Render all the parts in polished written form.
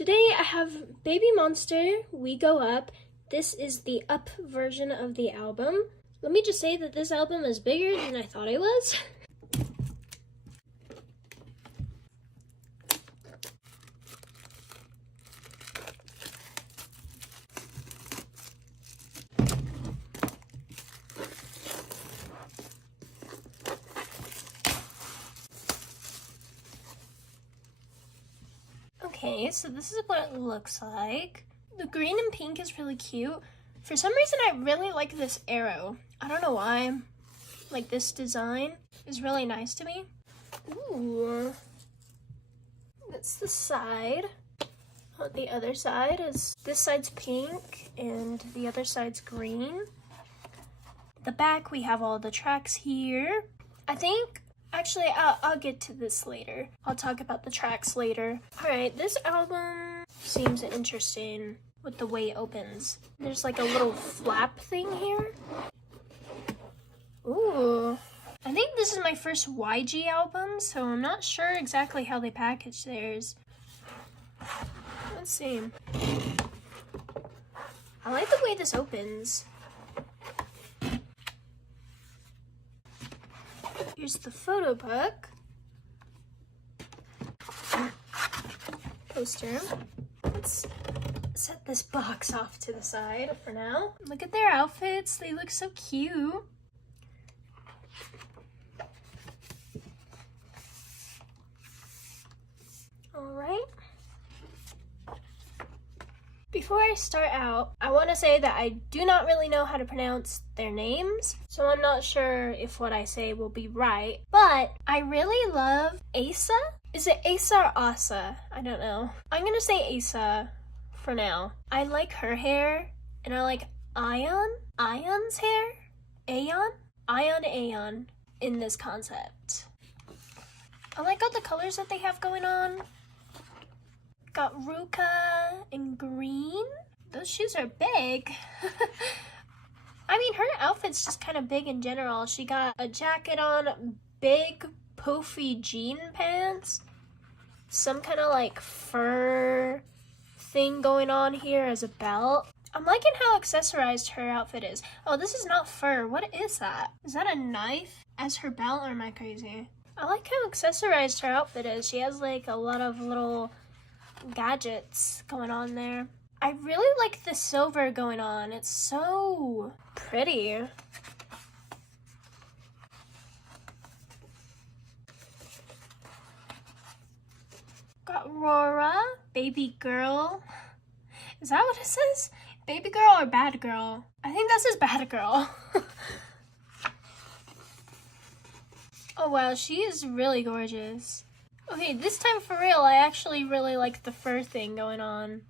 Today I have Baby Monster We Go Up. This is the up version of the album. Let me just say that this album is bigger than I thought it was. Okay, so this is what it looks like. The green and pink is really cute. For some reason, I really like this arrow. I don't know why. Like, this design is really nice to me. Ooh. That's the side. On the other side is, this side's pink and the other side's green. The back, we have all the tracks here. I think, actually, I'll get to this later. I'll talk about the tracks later. All right, this album seems interesting with the way it opens. There's like a little flap thing here. Ooh. I think this is my first YG album, so I'm not sure exactly how they package theirs. Let's see. I like the way this opens. Here's the photo book. Poster. Let's set this box off to the side for now. Look at their outfits. They look so cute. All right. Before I start out, I want to say that I do not really know how to pronounce their names, so I'm not sure if what I say will be right, but I really love Asa. Is it Asa or Asa? I don't know. I'm gonna say Asa for now. I like her hair, and I like Ion's hair? Aeon in this concept. I like all the colors that they have going on. Got Ruka in green. Those shoes are big. I mean, her outfit's just kind of big in general. She got a jacket on, big poofy jean pants, some kind of like fur thing going on here as a belt. I'm liking how accessorized her outfit is. Oh, this is not fur. What is that? Is that a knife as her belt, or am I crazy? I like how accessorized her outfit is. She has like a lot of little gadgets going on there. I really like the silver going on. It's so pretty. Got Aurora, baby girl. Is that what it says? Baby girl or bad girl? I think that says bad girl. Oh wow, she is really gorgeous. Okay, this time for real, I actually really like the fur thing going on.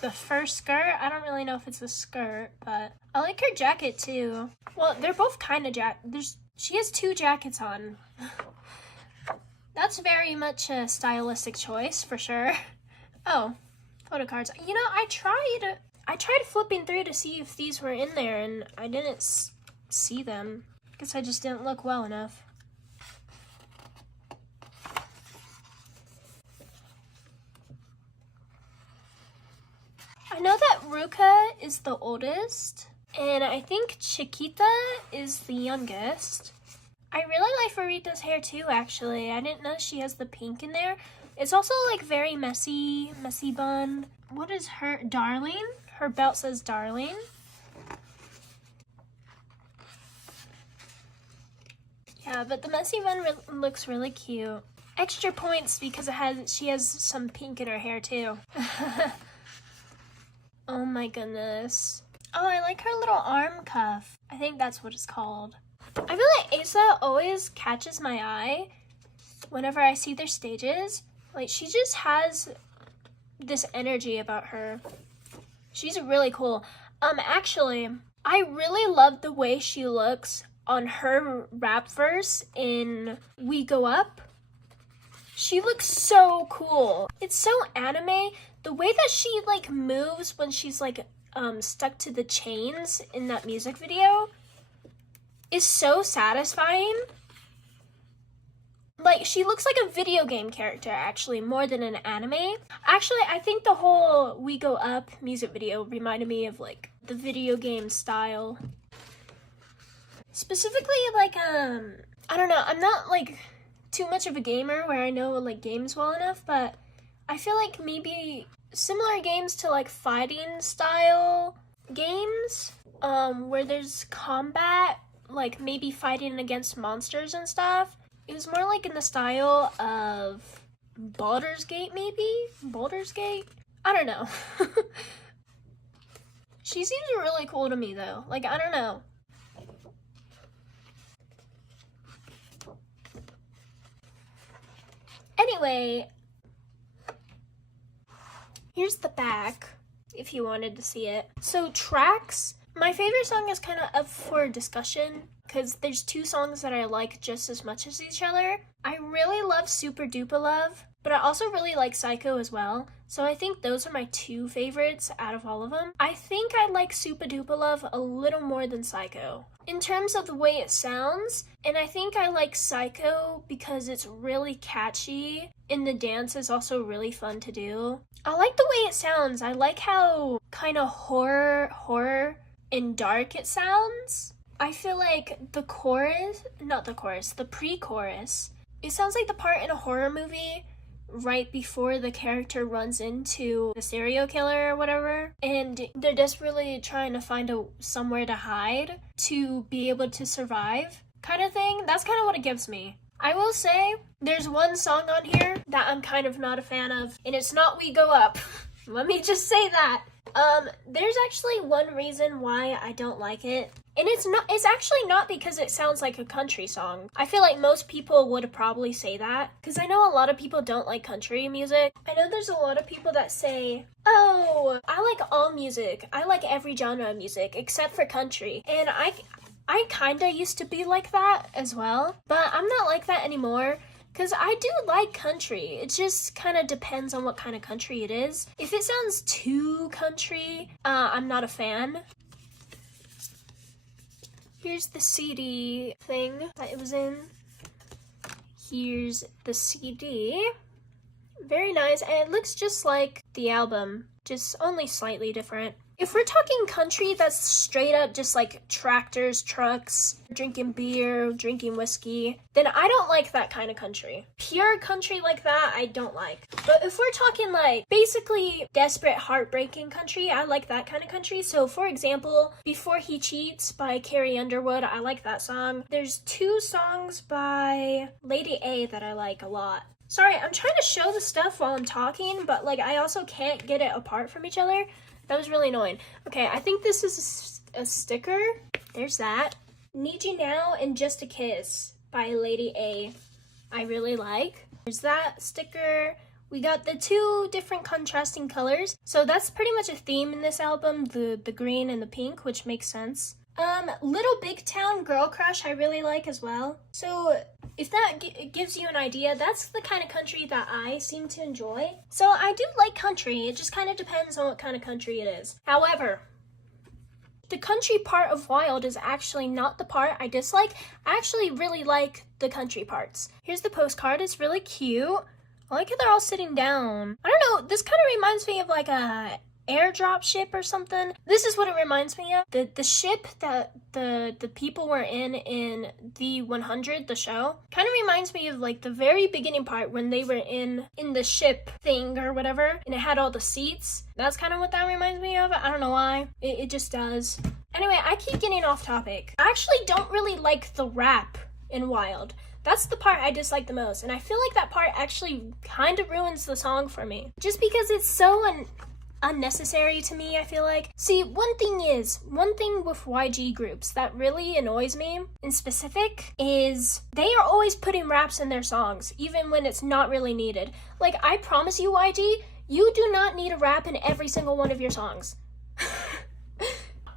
The fur skirt, I don't really know if it's a skirt, but I like her jacket too. Well, they're both kind of she has two jackets on. That's very much a stylistic choice for sure. Oh, photo cards. You know, I tried flipping through to see if these were in there, and I didn't see them. Guess I just didn't look well enough. I know that Ruka is the oldest, and I think Chiquita is the youngest. I really like Farita's hair too, actually. I didn't know she has the pink in there. It's also like very messy bun. What is her, Darling? Her belt says Darling. Yeah, but the messy bun looks really cute. Extra points because she has some pink in her hair too. Oh my goodness. Oh, I like her little arm cuff. I think that's what it's called. I feel like Asa always catches my eye whenever I see their stages. Like, she just has this energy about her. She's really cool. Actually, I really love the way she looks on her rap verse in We Go Up. She looks so cool. It's so anime. The way that she like moves when she's like stuck to the chains in that music video is so satisfying. Like, she looks like a video game character, actually, more than an anime. Actually, I think the whole We Go Up music video reminded me of, like, the video game style. Specifically, like, I don't know, I'm not, like, too much of a gamer where I know, like, games well enough, but I feel like maybe similar games to, like, fighting style games, where there's combat, like, maybe fighting against monsters and stuff. It was more like in the style of Baldur's Gate, maybe? Baldur's Gate? I don't know. She seems really cool to me, though. Like, I don't know. Anyway, here's the back, if you wanted to see it. So, tracks. My favorite song is kind of up for discussion, because there's two songs that I like just as much as each other. I really love Super Duper Love, but I also really like Psycho as well. So I think those are my two favorites out of all of them. I think I like Super Duper Love a little more than Psycho in terms of the way it sounds, and I think I like Psycho because it's really catchy and the dance is also really fun to do. I like the way it sounds. I like how kind of horror and dark it sounds. I feel like the pre-chorus, it sounds like the part in a horror movie right before the character runs into the serial killer or whatever, and they're desperately trying to find somewhere to hide to be able to survive kind of thing. That's kind of what it gives me. I will say, there's one song on here that I'm kind of not a fan of, and it's not We Go Up. Let me just say that. There's actually one reason why I don't like it. And it's actually not because it sounds like a country song. I feel like most people would probably say that, because I know a lot of people don't like country music. I know there's a lot of people that say, oh, I like all music. I like every genre of music except for country. And I kinda used to be like that as well, but I'm not like that anymore. Because I do like country. It just kind of depends on what kind of country it is. If it sounds too country, I'm not a fan. Here's the CD thing that it was in. Here's the CD. Very nice, and it looks just like the album, just only slightly different. If we're talking country that's straight up just like tractors, trucks, drinking beer, drinking whiskey, then I don't like that kind of country. Pure country like that, I don't like. But if we're talking like basically desperate, heartbreaking country, I like that kind of country. So for example, Before He Cheats by Carrie Underwood, I like that song. There's two songs by Lady A that I like a lot. Sorry, I'm trying to show the stuff while I'm talking, but like I also can't get it apart from each other. That was really annoying. Okay, I think this is a sticker. There's that. Need You Now and Just a Kiss by Lady A. I really like. There's that sticker. We got the two different contrasting colors. So that's pretty much a theme in this album, the green and the pink, which makes sense. Little Big Town Girl Crush I really like as well. So if that gives you an idea, that's the kind of country that I seem to enjoy. So I do like country, it just kind of depends on what kind of country it is. However, the country part of Wild is actually not the part I dislike. I actually really like the country parts. Here's the postcard, it's really cute. I like how they're all sitting down. I don't know, this kind of reminds me of like a airdrop ship or something. This is what it reminds me of. The ship that the people were in the 100, the show, kind of reminds me of like the very beginning part when they were in the ship thing or whatever, and it had all the seats. That's kind of what that reminds me of. I don't know why. It just does. Anyway, I keep getting off topic. I actually don't really like the rap in Wild. That's the part I dislike the most, and I feel like that part actually kind of ruins the song for me. Just because it's so unnecessary to me, I feel like. See, one thing with YG groups that really annoys me in specific is they are always putting raps in their songs, even when it's not really needed. Like, I promise you, YG, you do not need a rap in every single one of your songs.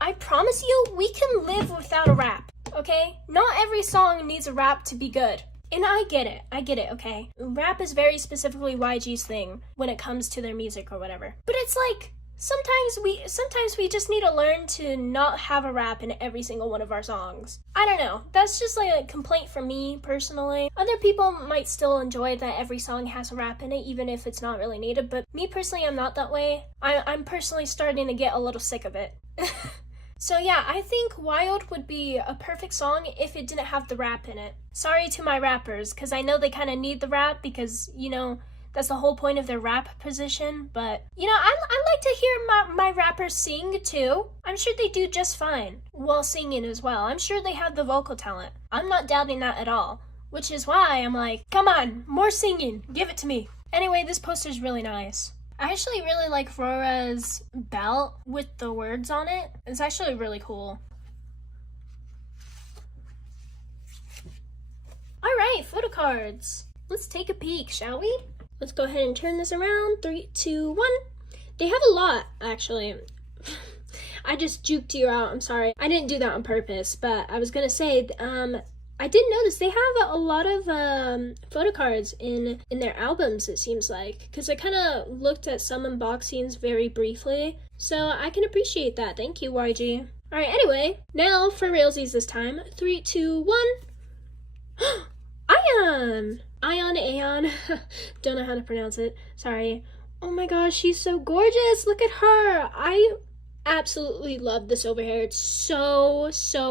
I promise you, we can live without a rap, okay? Not every song needs a rap to be good. And I get it, okay? Rap is very specifically YG's thing when it comes to their music or whatever. But it's like, sometimes we just need to learn to not have a rap in every single one of our songs. I don't know. That's just like a complaint from me personally. Other people might still enjoy that every song has a rap in it, even if it's not really needed. But me personally, I'm not that way. I'm personally starting to get a little sick of it. So yeah, I think Wild would be a perfect song if it didn't have the rap in it. Sorry to my rappers, because I know they kind of need the rap because, you know, that's the whole point of their rap position. But, you know, I like to hear my rappers sing too. I'm sure they do just fine while singing as well. I'm sure they have the vocal talent. I'm not doubting that at all. Which is why I'm like, come on, more singing. Give it to me. Anyway, this poster's really nice. I actually really like Rora's belt with the words on it. It's actually really cool. All right, photo cards. Let's take a peek, shall we? Let's go ahead and turn this around. 3, 2, 1. They have a lot, actually. I just juked you out. I'm sorry. I didn't do that on purpose, but I was gonna say, I did notice they have a lot of photo cards in their albums, it seems like, because I kind of looked at some unboxings very briefly, so I can appreciate that. Thank you, YG. All right, anyway, now for realsies this time. 3, 2, 1. Ion! Aeon. Don't know how to pronounce it. Sorry. Oh my gosh, she's so gorgeous. Look at her. I absolutely love the silver hair. It's so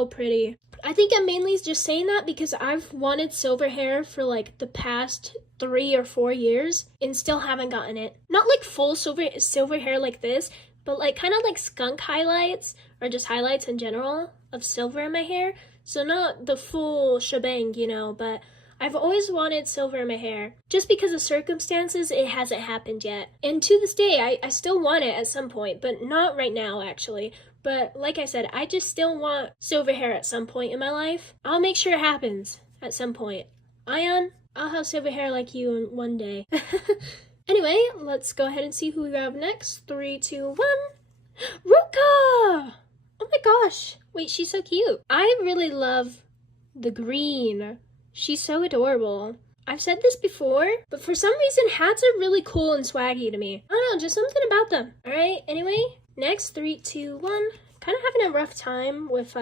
pretty. I think I'm mainly just saying that because I've wanted silver hair for like the past 3 or 4 years and still haven't gotten it. Not like full silver hair like this, but like kind of like skunk highlights or just highlights in general of silver in my hair. So not the full shebang, you know, but I've always wanted silver in my hair. Just because of circumstances, it hasn't happened yet. And to this day, I still want it at some point, but not right now actually. But like I said, I just still want silver hair at some point in my life. I'll make sure it happens at some point. Ion, I'll have silver hair like you one day. Anyway, let's go ahead and see who we have next. 3, 2, 1. Ruka! Oh my gosh. Wait, she's so cute. I really love the green. She's so adorable. I've said this before, but for some reason, hats are really cool and swaggy to me. I don't know, just something about them. All right, anyway, next, 3, 2, 1. Kind of having a rough time with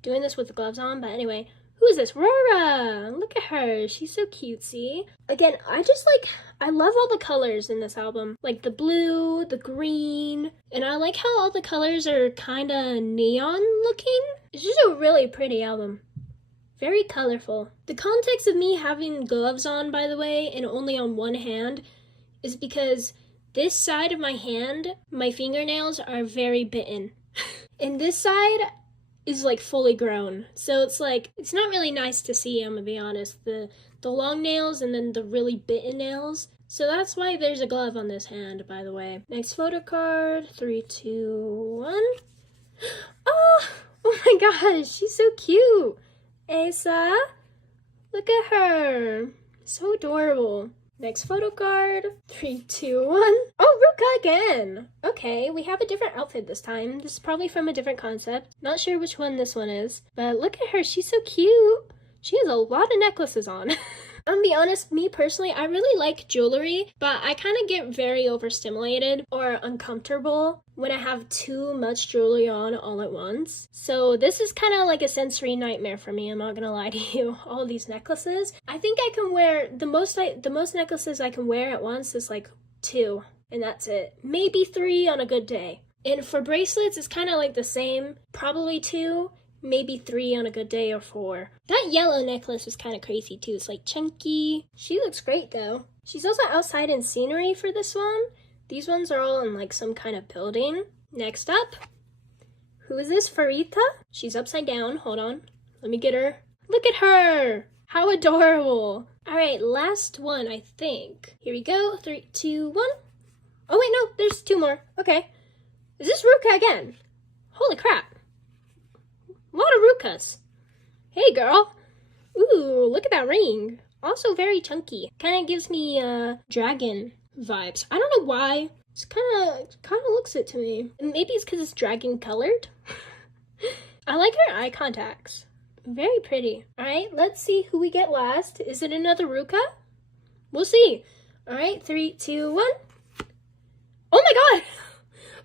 doing this with the gloves on, but anyway. Who is this? Rora! Look at her. She's so cutesy. Again, I love all the colors in this album. Like the blue, the green, and I like how all the colors are kind of neon looking. It's just a really pretty album. Very colorful. The context of me having gloves on, by the way, and only on one hand, is because this side of my hand, my fingernails are very bitten. And this side is like fully grown. So it's like, it's not really nice to see, I'm gonna be honest. The long nails and then the really bitten nails. So that's why there's a glove on this hand, by the way. Next photo card. 3, 2, 1. Oh my gosh, she's so cute. Asa, look at her. So adorable. Next photo card. 3, 2, 1. Oh, Ruka again. Okay, we have a different outfit this time. This is probably from a different concept. Not sure which one this one is. But look at her. She's so cute. She has a lot of necklaces on. I'm gonna be honest, me personally, I really like jewelry, but I kind of get very overstimulated or uncomfortable when I have too much jewelry on all at once. So this is kind of like a sensory nightmare for me, I'm not gonna lie to you. All these necklaces. I think I can wear, the most necklaces I can wear at once is like 2, and that's it. Maybe 3 on a good day. And for bracelets, it's kind of like the same, probably 2. Maybe 3 on a good day or 4. That yellow necklace is kind of crazy too. It's like chunky. She looks great though. She's also outside in scenery for this one. These ones are all in like some kind of building. Next up, who is this? Farita? She's upside down. Hold on. Let me get her. Look at her. How adorable. All right, last one, I think. Here we go. 3, 2, 1. Oh wait, no, there's 2 more. Okay. Is this Ruka again? Holy crap. A lot of Rukas. Hey, girl. Ooh, look at that ring. Also very chunky. Kind of gives me dragon vibes. I don't know why. It's kind of looks it to me. Maybe it's because it's dragon colored. I like her eye contacts. Very pretty. All right, let's see who we get last. Is it another Ruka? We'll see. All right, 3, 2, 1. Oh my god.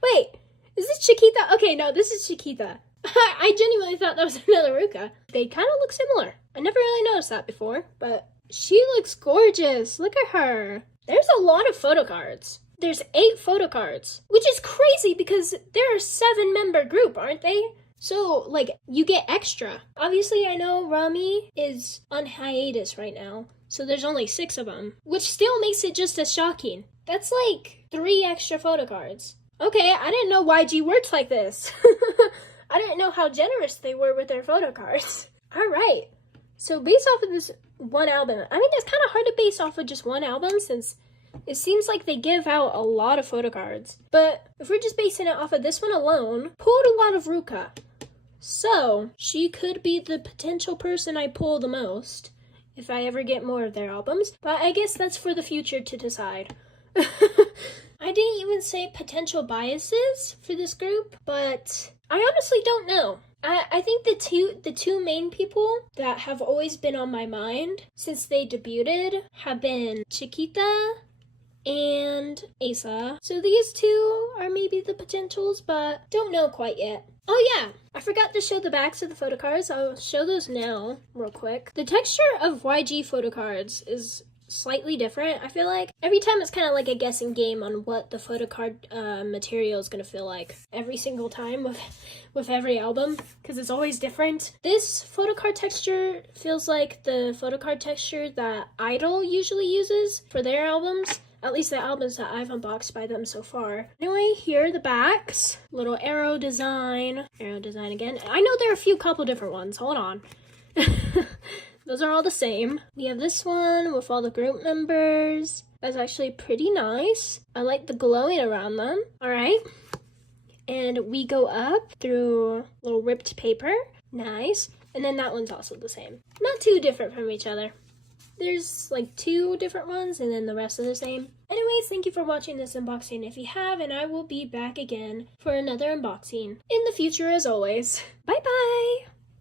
Wait, is this Chiquita? Okay, no, this is Chiquita. I genuinely thought that was another Ruka. They kind of look similar. I never really noticed that before, but she looks gorgeous. Look at her. There's a lot of photo cards. There's 8 photo cards, which is crazy because they're a 7-member group, aren't they? So, like, you get extra. Obviously, I know Rami is on hiatus right now, so there's only 6 of them, which still makes it just as shocking. That's like 3 extra photo cards. Okay, I didn't know YG worked like this. I didn't know how generous they were with their photo cards. All right, so based off of this one album, I mean, it's kind of hard to base off of just one album since it seems like they give out a lot of photo cards. But if we're just basing it off of this one alone, pulled a lot of Ruka. So she could be the potential person I pull the most if I ever get more of their albums. But I guess that's for the future to decide. I didn't even say potential biases for this group, but I honestly don't know. I think the two main people that have always been on my mind since they debuted have been Chiquita and Asa. So these two are maybe the potentials, but don't know quite yet. Oh yeah, I forgot to show the backs of the photo cards. I'll show those now real quick. The texture of YG photo cards is slightly different. I feel like every time it's kind of like a guessing game on what the photo card material is going to feel like every single time with every album, because it's always different. This photo card texture feels like the photo card texture that Idol usually uses for their albums. At least the albums that I've unboxed by them so far. Anyway, here are the backs. Little arrow design. Arrow design again. I know there are a couple different ones. Hold on. Those are all the same. We have this one with all the group members. That's actually pretty nice. I like the glowing around them. All right. And we go up through little ripped paper. Nice. And then that one's also the same. Not too different from each other. There's like 2 different ones and then the rest are the same. Anyways, thank you for watching this unboxing if you have, and I will be back again for another unboxing in the future as always. Bye bye!